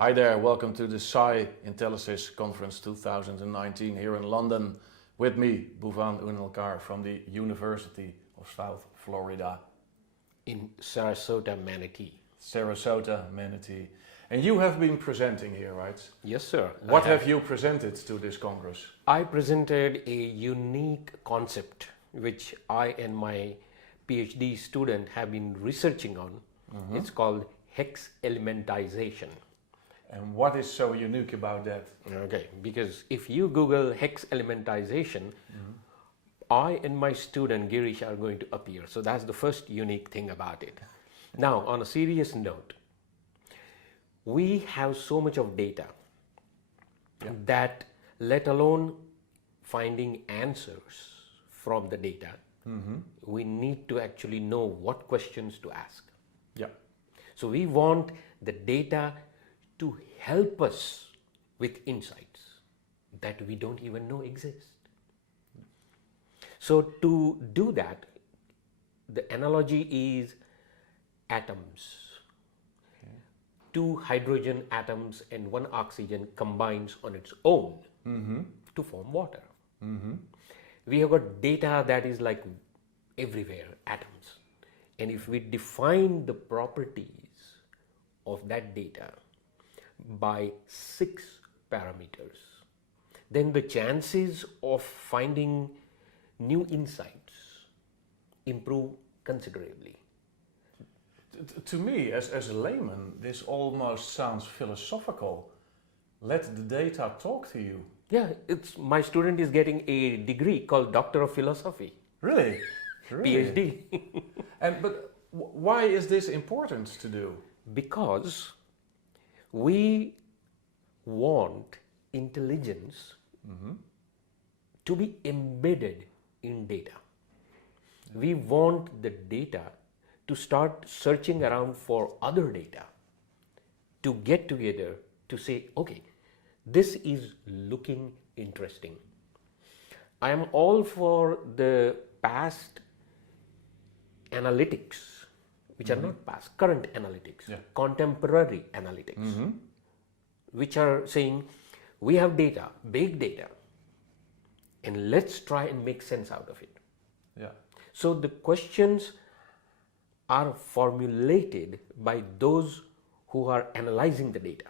Hi there, welcome to the SciIntellisys Conference 2019 here in London with me, Bhuvan Unhelkar from the University of South Florida. In Sarasota-Manatee. Sarasota-Manatee. And you have been presenting here, right? Yes, sir. What have you presented to this Congress? I presented a unique concept which I and my PhD student have been researching on. It's called Hex-Elementization. And what is so unique about that? Okay, because if you Google Hex-Elementization, I and my student Girish are going to appear. So that's the first unique thing about it. Now, on a serious note, we have so much of data that, let alone finding answers from the data, we need to actually know what questions to ask. Yeah. So we want the data to help us with insights that we don't even know exist. So to do that, the analogy is atoms. Two hydrogen atoms and one oxygen combines on its own to form water. We have got data that is like everywhere, atoms. And if we define the properties of that data by 6 parameters, then the chances of finding new insights improve considerably. To me, as a layman, this almost sounds philosophical. Let the data talk to you. Yeah, my student is getting a degree called Doctor of Philosophy. Really? PhD. But why is this important to do? Because we want intelligence to be embedded in data. We want the data to start searching around for other data, to get together to say, okay, this is looking interesting. I am all for the past analytics, which are not past, current analytics, contemporary analytics, which are saying we have data, big data, and let's try and make sense out of it. Yeah. So the questions are formulated by those who are analyzing the data.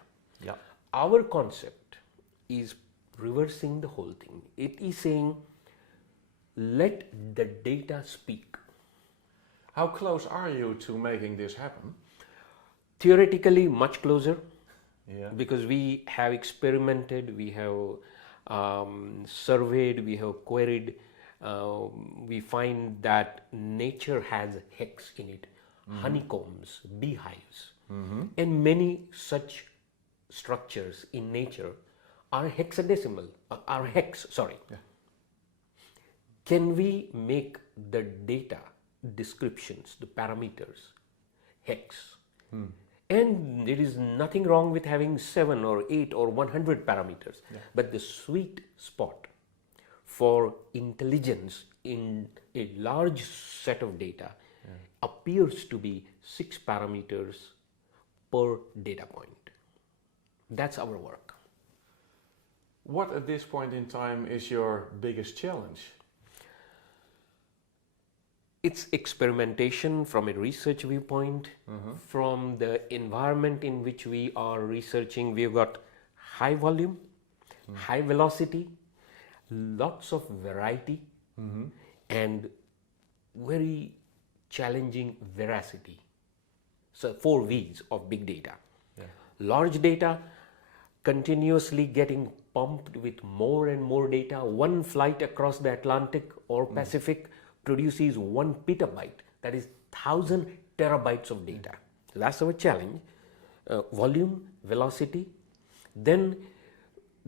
Yeah. Our concept is reversing the whole thing. It is saying, let the data speak. How close are you to making this happen? Theoretically, much closer, because we have experimented, we have surveyed, we have queried. We find that nature has hex in it, honeycombs, beehives, and many such structures in nature are hexadecimal, are hex, sorry. Can we make the data descriptions, the parameters, hex? And there is nothing wrong with having 7 or 8 or 100 parameters, but the sweet spot for intelligence in a large set of data appears to be 6 parameters per data point. That's our work. What at this point in time is your biggest challenge? It's experimentation from a research viewpoint, from the environment in which we are researching. We've got high volume, high velocity, lots of variety, and very challenging veracity. So 4 V's of big data. Large data, continuously getting pumped with more and more data. One flight across the Atlantic or Pacific produces 1 petabyte, that is 1,000 terabytes of data. So that's our challenge. Volume, velocity, then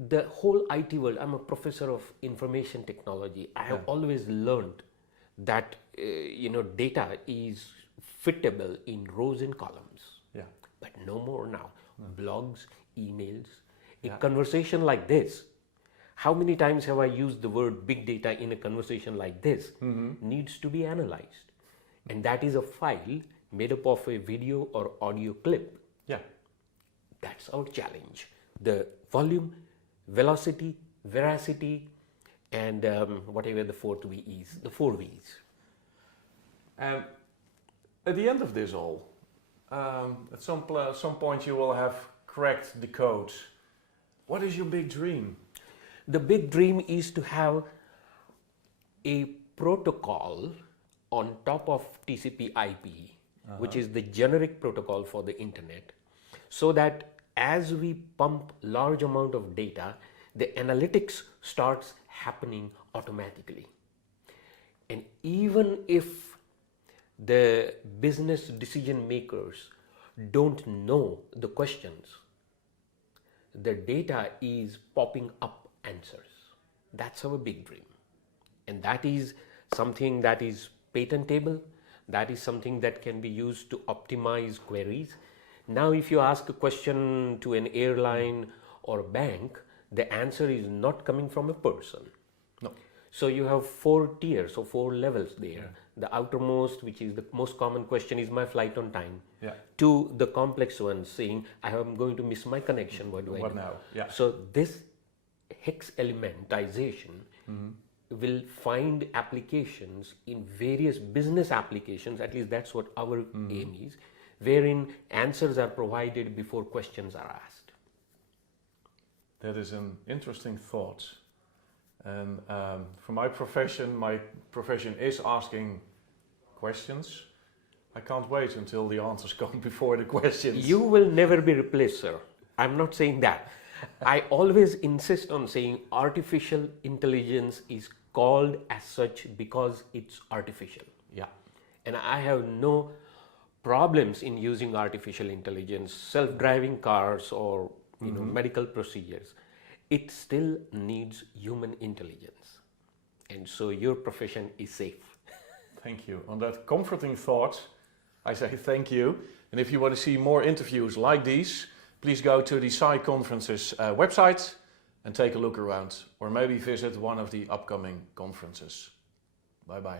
the whole IT world. I'm a professor of information technology. I have always learned that data is fittable in rows and columns, but no more now. Blogs, emails, a conversation like this. How many times have I used the word big data in a conversation like this? Needs to be analyzed, and that is a file made up of a video or audio clip. That's our challenge. The volume, velocity, veracity, and whatever the fourth V is, the 4 Vs. At the end of this all, at some point you will have cracked the code. What is your big dream? The big dream is to have a protocol on top of TCP/IP, which is the generic protocol for the internet, so that as we pump large amount of data, the analytics starts happening automatically. And even if the business decision makers don't know the questions, the data is popping up answers. That's our big dream. And that is something that is patentable. That is something that can be used to optimize queries. Now, if you ask a question to an airline or a bank, the answer is not coming from a person. No. So you have 4 tiers or 4 levels there. Yeah. The outermost, which is the most common question, is my flight on time. Yeah. To the complex ones saying, I am going to miss my connection. What do I do? now? Yeah. So this Hex-Elementization will find applications in various business applications, at least that's what our aim is, wherein answers are provided before questions are asked. That is an interesting thought. And for my profession is asking questions. I can't wait until the answers come before the questions. You will never be replaced, sir. I'm not saying that. I always insist on saying artificial intelligence is called as such because it's artificial. Yeah. And I have no problems in using artificial intelligence, self-driving cars or medical procedures. It still needs human intelligence. And so your profession is safe. Thank you. On that comforting thought, I say thank you. And if you want to see more interviews like these, please go to the PsyConferences website and take a look around, or maybe visit one of the upcoming conferences. Bye-bye.